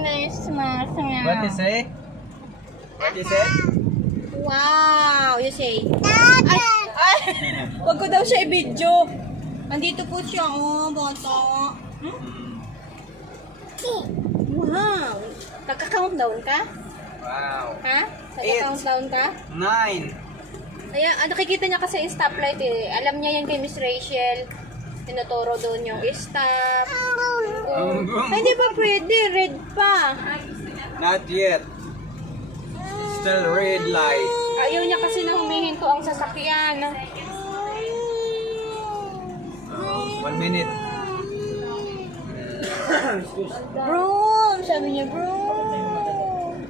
What you say? What you say? Wow, you say. Ay, wag ko daw siya i-video. Nandito po siya, oh, bata. Wow. Nagka-countdown ka? Wow. Ha? Nagka-countdown ka? 9. Kaya, nakikita niya kasi yung stoplight eh. Alam niya yan kay Miss Rachel. Tinuturo doon yung stop. Oh. Ay, hindi ba pwede? Red pa. Not yet. Still red light. Ayaw niya kasi na humihinto ang sasakyan. 1 minute. Broom! Sabi niya, broom!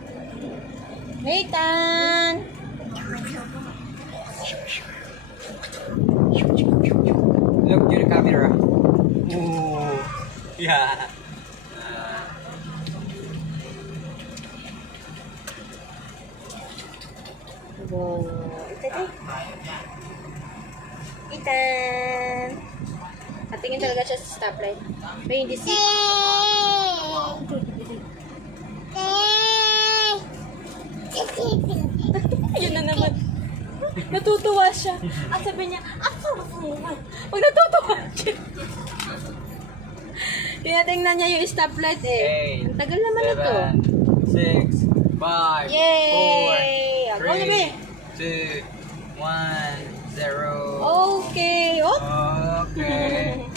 Nathan! Look to the camera. Ooh. Yeah. Wow. Ethan! Patingin talaga siya sa stoplight. May hindi si... Yun na naman. Natutuwa siya. At sabi niya, pag natutuwa siya. Tinatingnan niya yung stoplight eh. Ang tagal naman ito. 6, 5, Yay! 4, Ako nabi. 3, 2, 1, 0. Okay. Oh. Okay.